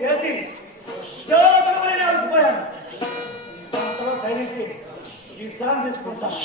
చేసి చోటమైన అలసిపోయాను. అంతలో సైనించి విశ్రాంతి తీసుకుంటాను.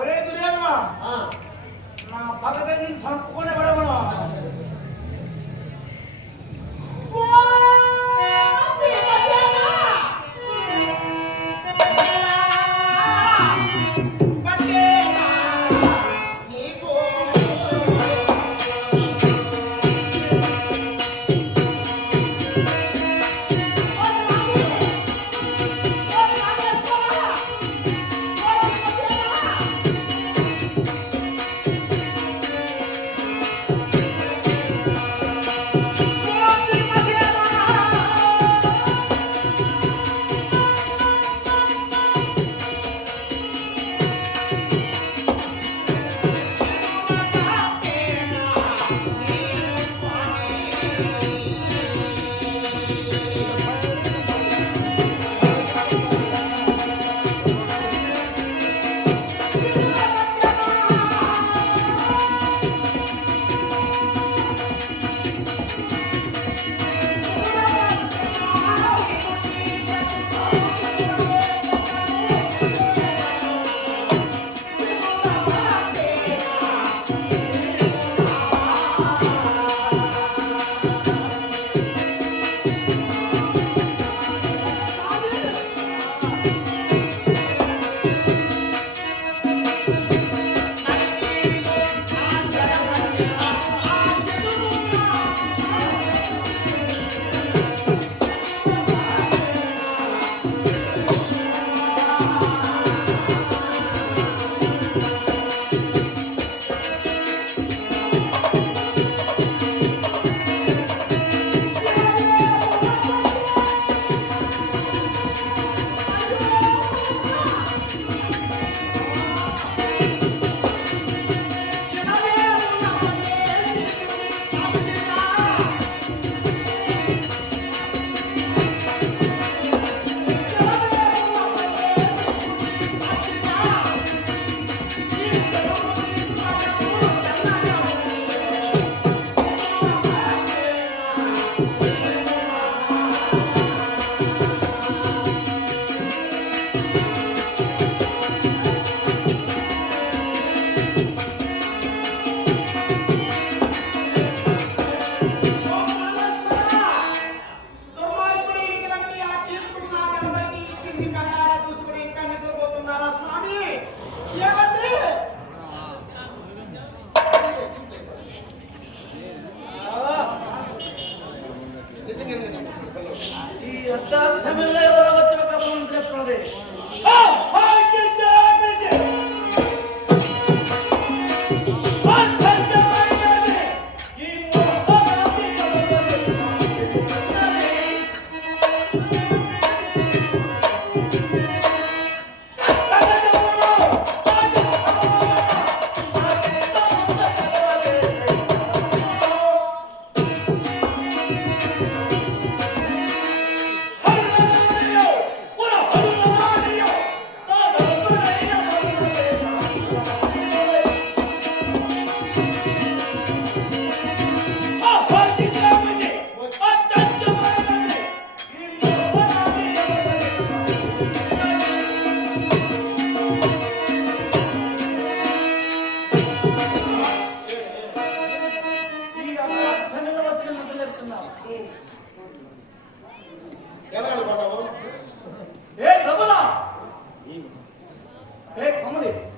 ఒరే దుర్యోధన, నా పక్కన సంపుకునే పడవను.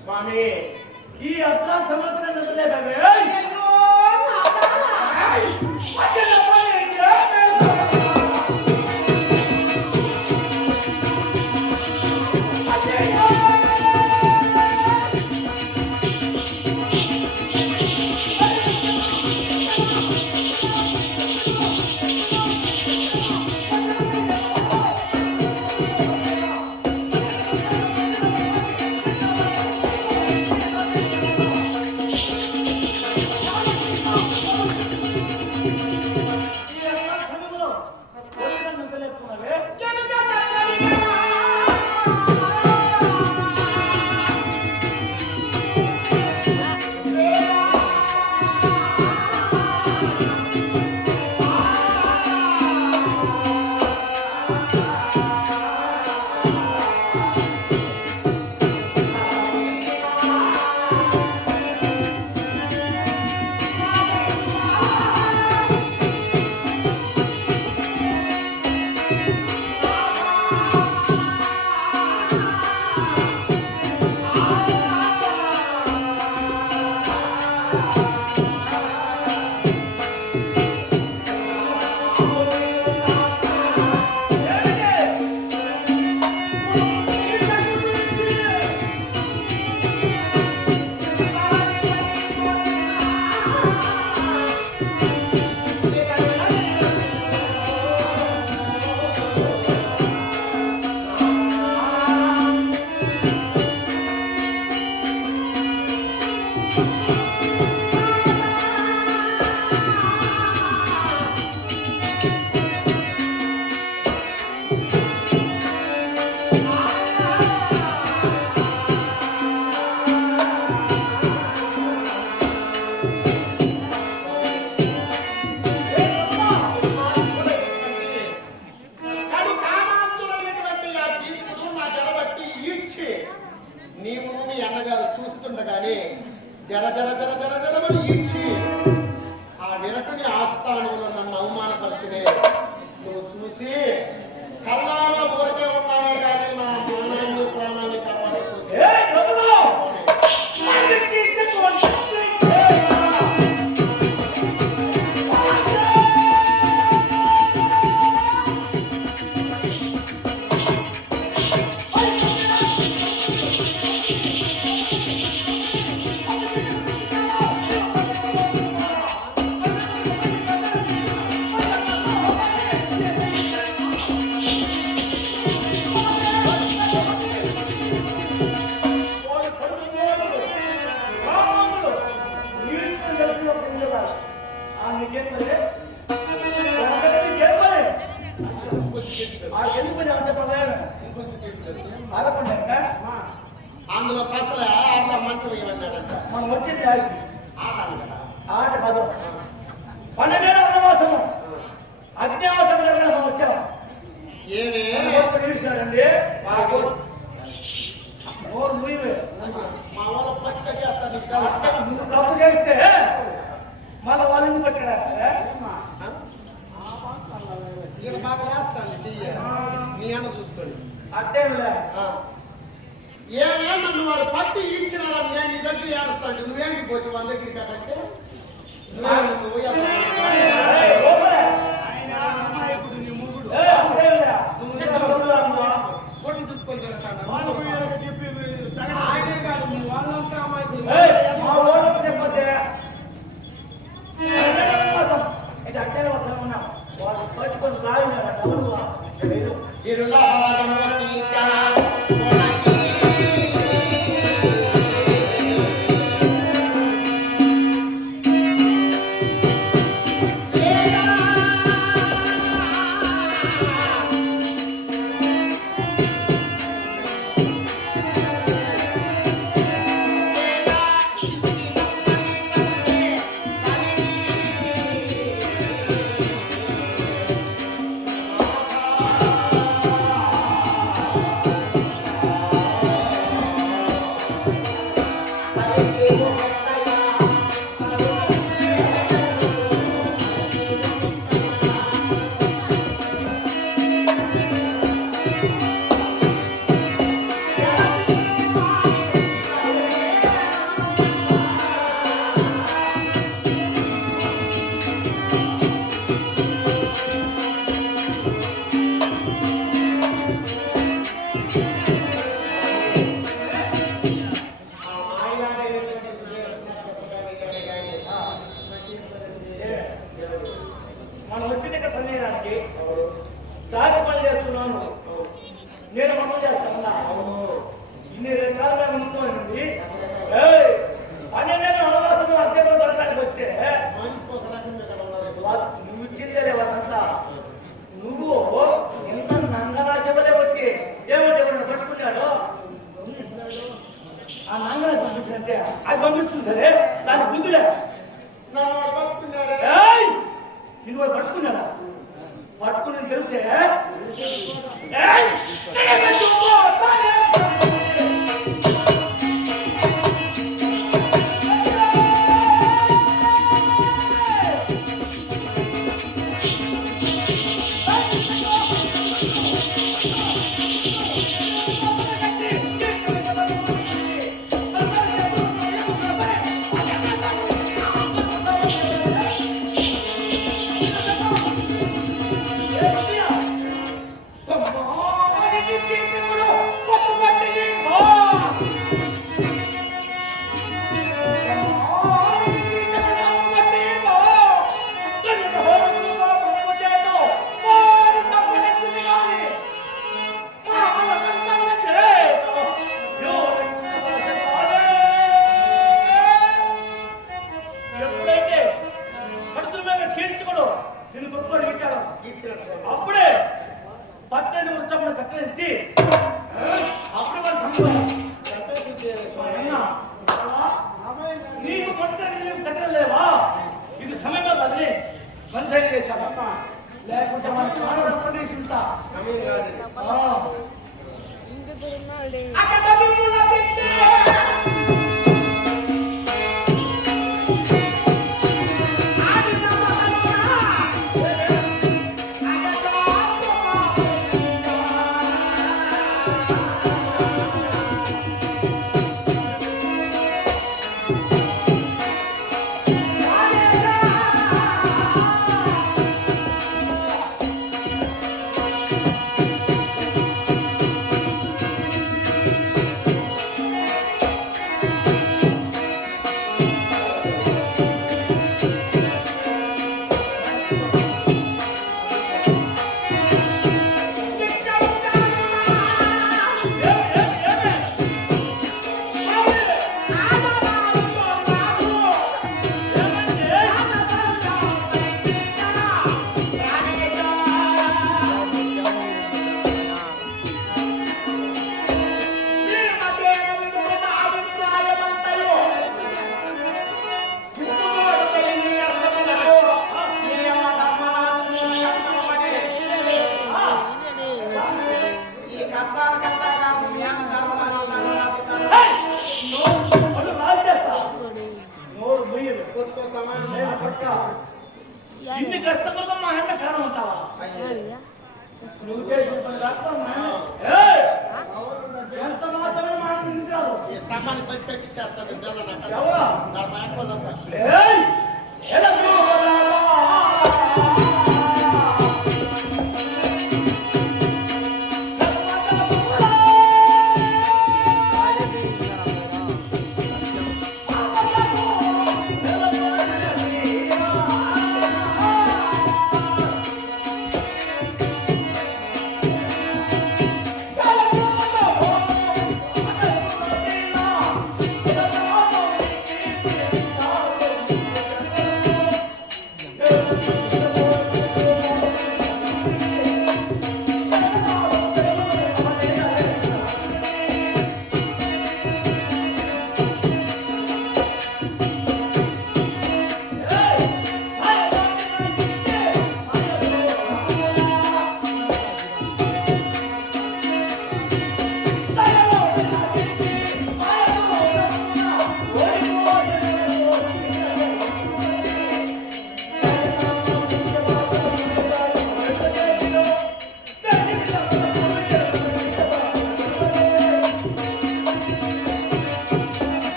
స్వామి ఈ అర్థం సమర్పణ నడలేదవే అయ్యో వచ్చిన నిద్రలేస్తున్నావే కడు కామాంతుడైనటువంటి ఆ తీసుకుని నా జడబట్టి ఈడ్చి నీవు నీ అన్నగారు చూస్తుండగానే జర జర జర జర జరమని ఈడ్చి ఆ విరటుని ఆస్థానంలో నన్ను అవమానపరిచినే నువ్వు చూసి కల్లారా ఊరికే ఉన్నావే కానీ నా మానాన్ని ప్రాణాన్ని కాపాడుతుంది అందులో పసలే ఆట మంచం ఇవన్నాడంట మనం వచ్చింది ఆడికి ఆట కదా ఆట కాదు 12 ఏళ్ళ వనవాసము అజ్ఞాతము మనం వచ్చాం ఏమే చూసాడండి బాగు నోరు ముయ్యవే మా వాళ్ళ పక్క చేస్తాను నువ్వు తప్పు చేస్తే మళ్ళీ వాళ్ళని పట్టుకెళ్ళేస్తారా ఇక్కడ బాగా వేస్తాను చెయ్య నీ అన్న చూసుకోండి అట్టేమిలే ఏమే నన్ను వాడు పట్టి ఈడ్చినాడని నేను నీ దగ్గర ఏడుస్తాను నువ్వేమిటి పోతే వాళ్ళ దగ్గరికి అంటే నువ్వు కొట్టు చూసుకొని తిరుగుతాను ఆయనే కాదు మీ వాళ్ళంతా అమాయకులు మనం వచ్చిన ఇక్కడ పని చేయడానికి దారి పని చేస్తున్నాను నేను మనం చేస్తాను ఇన్ని రకాలుగా అనుకోనండి 12 అవకాశం అద్దెలో దొరకడానికి వస్తే నువ్వు ఇచ్చిందే వాళ్ళంతా నువ్వు సరే దాని బుద్ధిలే. నన్ను పట్టుకున్నారే. ఏయ్ నిన్ను వాడు పట్టుకున్నాడా? పట్టుకుని తెలిసే ఏయ్ ఎప్పుడైతే కడుతుల మీద చేర్చుకోడు నేను గొప్పడు ఇచ్చాడు. అప్పుడే పచ్చని వృత్తమును కత్తిరించి అప్పుడు నీకు పట్టుదల నీవు కట్టలేవా? ఇది సమయం బదిలీ కొనసాగి చేశావమ్మా, లేకుంటే మన ప్రాణం ప్రదేశించా ఇన్ని కష్టపడతాం మా అన్న కారణం ఉంటావా? నువ్వు చేసిన పని కాకుండా ఎంత మాత్రమే మాట నిందించారు. స్తంభాన్ని పచ్చి కట్టి చేస్తాను.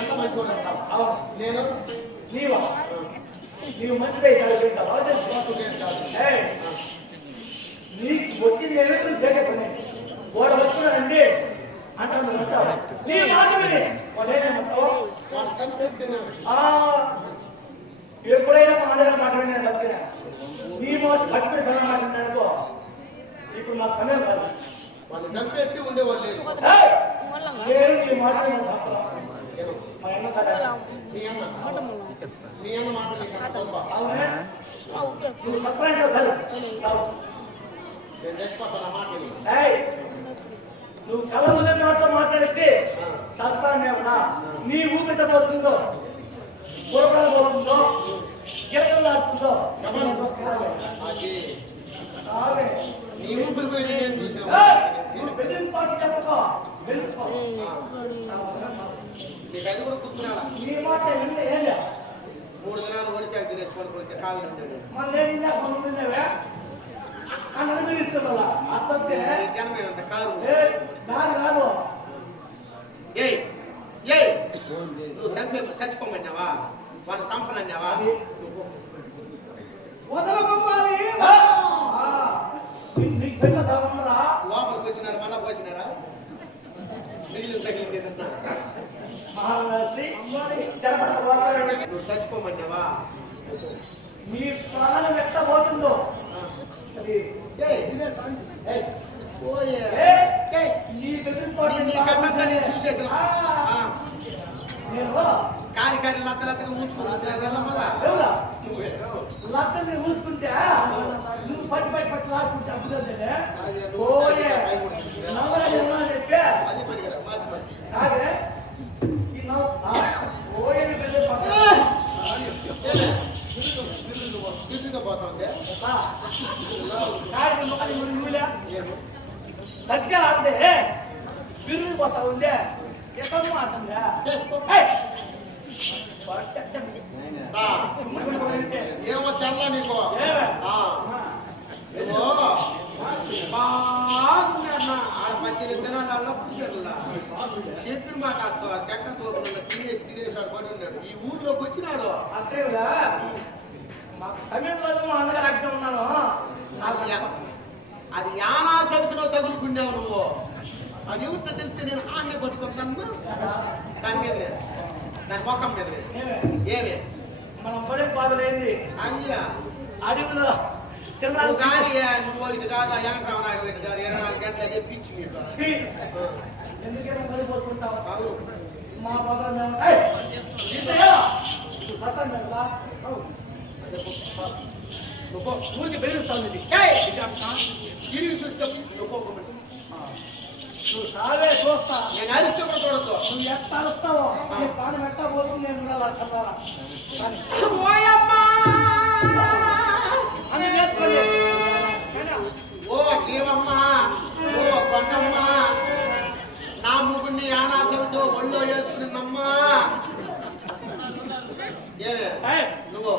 ఎంత మంచివాడు అంటావు. అవును. నేను నీవా? నీవు మంచిదే కాదు. నేను కాదు. ఏయ్, నీకు వచ్చింది ఏమిటి నువ్వు చేసే పని? వాడు వస్తున్నాడండి అంటావు. నీ మాట విని వాడేమంటావు? వాడు చంపేస్తున్నాడు. ఎప్పుడైనా మా అందరం మాట్లాడి నేను బతికినా నీ మాట కట్టుకుని తన మాట్లాడినానుకో ఇప్పుడు మాకు సమయం కాదు. వాళ్ళు చంపేస్తే ఉండేవాళ్ళు లేదు. ఏయ్, నేను నీ మాట నేను సంపరా. మా అన్న కదా మీ అన్న మాట నీకు అంత గొప్ప. అవునే నువ్వు సత్రాంట్లో సరే నేను చచ్చిపోతాను ఆ మాట విని. ఏయ్, నువ్వు కళ్ళ ముందే మాటలో మాట్లాడిచ్చి శాస్త్రాన్ని ఉన్నా నీ ఊపిట పోతుందో పూర్వకాలు పోతుందో గిరగలు ఆడుతుందో అది ఆమె నీ ఊపిరి పోయింది నేను చూసిన. నువ్వు బెదిరింపు మాట చెప్పుకో బెదిరించుకో. నీకు అది కూడా గుర్తున్నాడా? నీ మాట వింటే ఏం లేదు. 3 దినాలు ఒడిశాకు తినేసుకొని పోతే కాళ్ళు ఉండేది. మళ్ళీ నేను ఇందాక పంపుతుందేవే అని అనుభవిస్తున్నా అత్తే నీ జన్మ ఏమంత కారు. కాదు కాదు ఏయ్ నువ్వు చచ్చిపోమన్నావా? వాళ్ళ సంపనన్నావా? వదల పంపాలి. నీకు పెద్ద సమరా లోపలికి వచ్చినారు, మళ్ళా పోసినారా? మిగిలిన తగిలింది ఏదన్నా? మహారాజి చెరపడ నువ్వు చచ్చిపోమన్నావా? మీ ప్రాణం ఎట్లా పోతుందో అది పోయే. ఈ బెదిరింపు నీ కన్నంతా నేను చూసేసిన. నేను కారి లత్తగా ముంచుకొని వచ్చినదల్లా మళ్ళా లత్తని ఊసుకుంటే నువ్వు పట్టి లాక్కుంటే అప్పుడే ఓయే నవ్వరా చెప్పే అది పని కదా మార్చి కాదే ఈ ఓయే తిరుగుగా పోతుంది. సత్య ఆడితే బిర్రు పోతా ఉందే ఎక్కడో ఆడుతుందా ఏమో తెల్ల నీకు బాగున్నా ఆడ 18 దినాలలో పురుషులా చెప్పిన మాట చెక్క తోపున తినేసాడు పడి ఉన్నాడు. ఈ ఊర్లోకి వచ్చినాడు. అత్తయ్యా మాకు సమయం లేదు. మా అన్నగారు అక్కడ ఉన్నాను. అది యానా సౌతిలో తగులుకున్నావు నువ్వు. అది ఎవరితో తెలిస్తే నేను ఆన్నే పట్టుకుంటాను. దాని మీదనే దాని మొఖం మీదనే ఏమే మనం పడే బాధలేంది అయ్యా అడవిలో నువ్వు కానీ నువ్వు ఇటు కాదు వెంకటరావు నాయుడు ఇటు కాదు 24 గంటలు అదే పిచ్చి మీకు. ఎందుకేమో పడిపోతుంటావు. అవును మా బాధ ఊరికి బెదిరిస్తాను ఇది. తిరిగి చూస్తే నువ్వు నువ్వు సావే చూస్తా. నేను అరిస్తే కూడా చూడద్దు. నువ్వు ఎట్లా అరుస్తావో నీ ప్రాణం ఎట్లా పోతుంది నేను కలవాలా అని నేర్చుకోలే. ఓ జీవమ్మ, ఓ కొండమ్మ, నా ముగ్గురిని ఆనాసంతో ఒళ్ళో వేసుకున్నమ్మా. ఏమే నువ్వు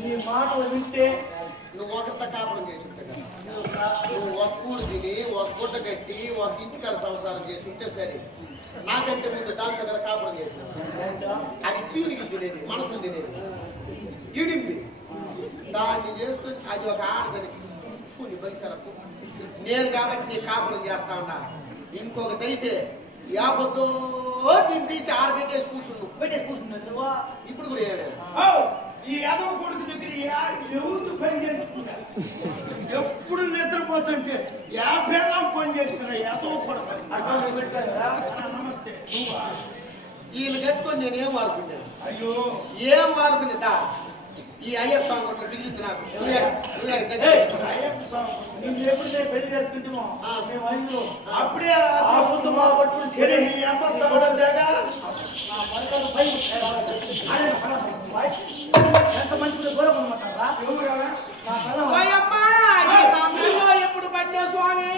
నీ మాటలు వింటే నువ్వు ఒకరితో కాపురం చేసి ఉంటే కదా. నువ్వు ఒక కూడు తిని ఒక గుడ్డ కట్టి ఒక ఇంటికాడ సంసారం చేసి ఉంటే సరే. నాకంటే ముందు దాంతో కదా కాపురం చేసినావా? అది పీలికి తినేది, మనసులు తినేది, ఇడింది. దాన్ని చేసుకొని అది ఒక ఆడదని కొన్ని పైసలకు నేను కాబట్టి నీ కాపురం చేస్తా ఉన్నా. ఇంకొకటి అయితే యాభద్దో దీన్ని తీసి ఆడబెట్టేసి కూర్చున్నావు. ఇప్పుడు కూడా ఏమైనా ఈ యాదవ కొడుకు దగ్గర ఎవరు పని చేసుకున్నారు. ఎప్పుడు నిద్రపోతుంటే 50 పని చేస్తున్నా యాదవ కొడుకు. నమస్తే. ఈయన తెచ్చుకొని నేనేం వాడుకున్నాను? అయ్యో ఏం వాడుకునేదా? ఈ అయ్యప్ప స్వామి కొట్ల మిగిలింది నాకు. నేను ఎప్పుడైతే పెళ్లి చేసుకుంటామో మేము అయ్యో అప్పుడే పట్టుకుని ఎంత మంచి దూరం అనమాటారా ఎప్పుడు పడినా స్వామి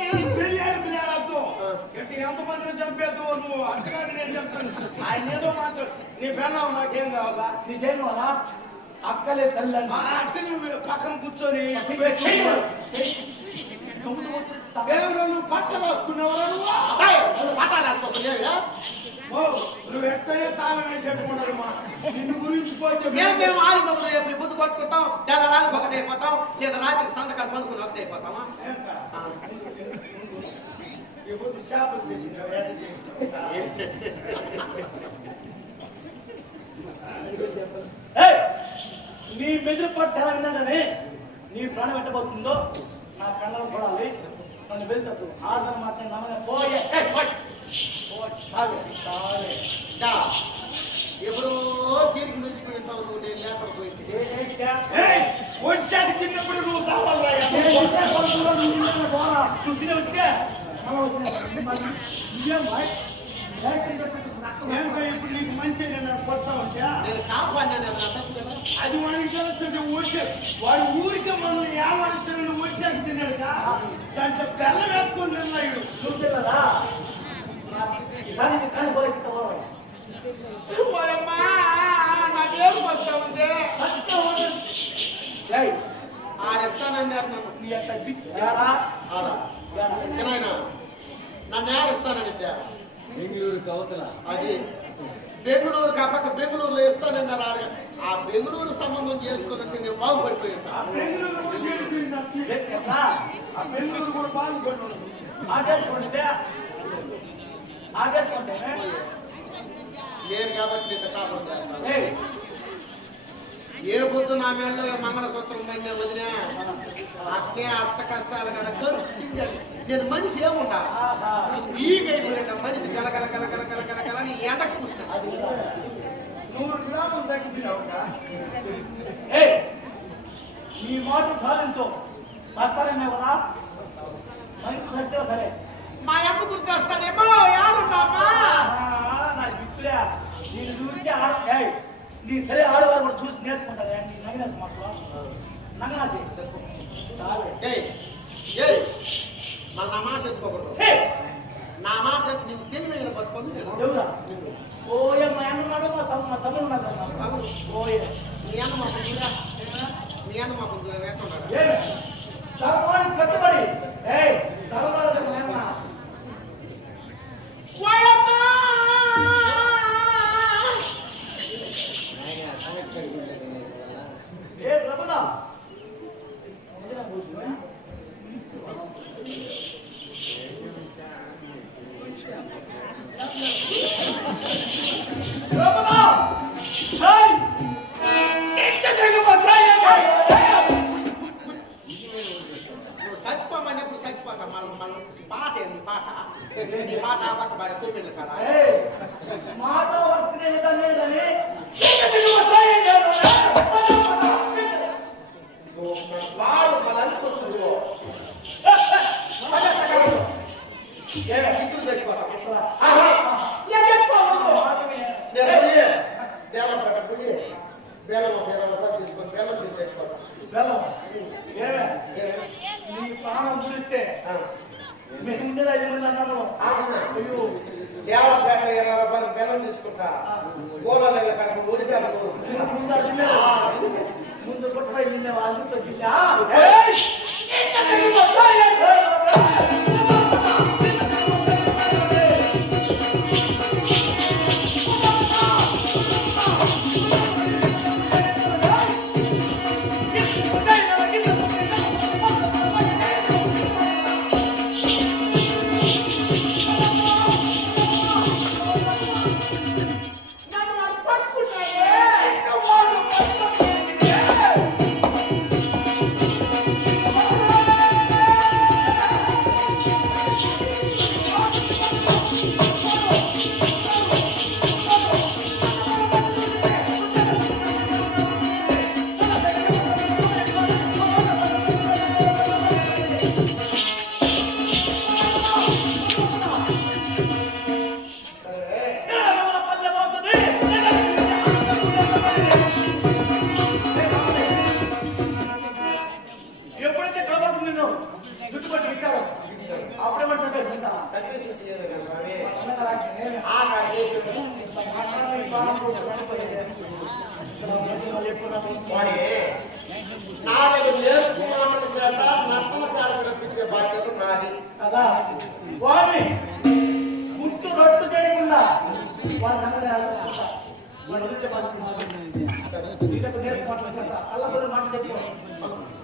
ఎంతమందిని చంపేద్దు నువ్వు అంతగానే నేను చెప్తాను. ఆయన ఏదో మాట్లాడు. నీ పెళ్ళం నాకేం కావాలా? నీకేం కావాలా? అక్కలే తల్లి అక్క నువ్వు పక్కన కూర్చొని ఎవరు నువ్వు పట్ట రాసుకున్నావరా నువ్వు పట్ట రాసుకోకుండా నువ్వు ఎక్కడే తాళం వేసేట్టుకున్నావు నిన్ను గురించి పోతే మేము ఆది మొదలు రేపు ఈ బుద్ధి కొట్టుకుంటాం తెల్లరాత్రికి ఒకటి అయిపోతాం లేదా రాత్రికి సంతకాలు పనుకుని ఒకటి అయిపోతామా ఈ బుద్ధి చేపలు తెచ్చింది నీ మెదురు పట్టాల విన్నదని నీ ప్రాణం ఎట్టబోతుందో నా కళ్ళలో పడాలి నన్ను వెళ్తూ ఆదరణ మాత్రం నమ్మకం పోయే ఎవరో తీరికి నిలిచిపోయి ఉంటావు నువ్వు నేను లేకపోతే వచ్చాడు తిన్నప్పుడు నువ్వు ఇప్పుడు నీకు మంచి కొత్త వచ్చా నేను కాపాడినా అది వాడికి తెలుస్తుంది వచ్చే వాడు ఊరికే మనల్ని ఏమాడుతున్న వచ్చాక తిన్నాడు దాంట్లో బెల్లం వేసుకొని తిన్నాడు నువ్వు తిన్నదా ఈసారి కానీ నాకేం వస్తా ఉంది ఆడిస్తానండి నన్ను ఆడిస్తానండి బెంగళూరు కవతల అది బెంగళూరు కాపక్క బెంగళూరులో ఇస్తానన్నారు ఆ బెంగళూరు సంబంధం చేసుకున్నట్టు నేను బాగుపడిపోయింది బెంగళూరు కూడా బాగుపడి నేను కాబట్టి ఇంత కాపురం చేస్తాను ఏ పొద్దు నా మెడలో మంగళసూత్రం పైన వదినా అట్నే అష్ట కష్టాలు కదా కరుణించాలి నేను మనిషి ఏముండా ఈగైపోయిన మనిషి గలగల గలగల గలగల గల నీ ఎండకు కూర్చున్నా 100 గ్రాములు తగ్గిపోయినావు ఈ మాట సాధించు సస్తానే కదా మంచి సస్తే సరే మా అమ్మ గుర్తు వస్తానేమో యాడున్నామా నా మిత్రుడా నేను చూస్తే నీ సరే ఆడవారు కూడా చూసి నేర్చుకుంటారా నీ నగనాసి మాటలో నగనాసి మన నా మాట తెచ్చుకోకూడదు నా మాట నేను తెలివైన పట్టుకొని ఓయమ్మ అన్నాడు మా తమ్ముడు ఉన్నాడు ఓయ నీ అన్న మా కొంచెం నీ అన్న మా కొంచెం వేస్తున్నాడు తరవాడి కట్టుబడి తరవాడు రమణ చచ్చిపోమన్నప్పుడు చచ్చిపోతాం మనం పాట ఏంది పాట నీ పాట పక్క బాగా తోపింది కదా మాట వస్తుంది వాడు మన అనుకుంటుంది చచ్చిపోతాం దేవపేట పోయి బేలం తీసుకొని బేలం తీసి తెచ్చిపోతాం నీ ప్రాణం గురిస్తే మేము ఉండేది 5 మంది అన్నాము అయ్యో దేవపేట 20 రూపాయలు బెల్లం తీసుకుంటా గోళాల కట్ట ఒడిశాల ముందు కొట్టుపై వాళ్ళతో జిల్లా నా దగ్గర నేర్పు మాటల చేత నర్తనశాలకు రప్పించే బాధ్యత నాది కదా వాడిని గుర్తు రట్టు చేయకుండా వాడి సంగతి ఆలోచిస్తా వాడి గురించి నేర్పు మాట్లాడుతా అల్లబడి మాట్లాడి వాడిని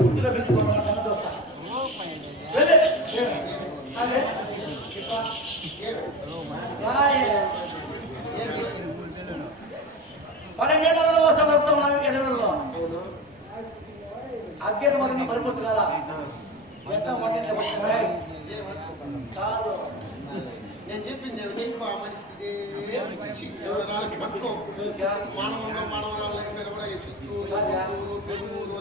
గుర్తుగా పిలుచుకోవడం వాడి సంగతి వస్తా పన్నెండేళ్లలో వస్తాం ఎన్నెలలో అగ్గేత మరింత పడిపోతుంది కదా ఎంత కాదు నేను చెప్పింది నీకు ఆ మనిషికి ఎవరి నాలుగు కనుక్కో మానవంగా మానవరాలు మీద కూడా ఈ చిత్తూరు పెరుమూరు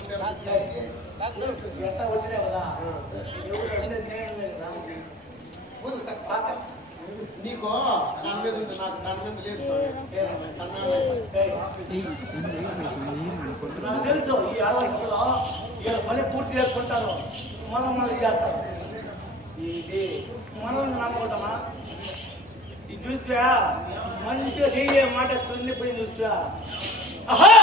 ఎట్లా వచ్చినాయి కదా నీకో దాని మీద ఉంది నాకు దాని మీద లేదు నాకు తెలుసు ఈ ఆలోచనలో ఇలా పని పూర్తి చేసుకుంటారు మనం మళ్ళీ చేస్తారు ఇది మనం నమ్ముకుంటామా ఇది చూస్తా మంచిగా చెయ్యే మాట వేసుకుని పోయి చూస్తా ఆహా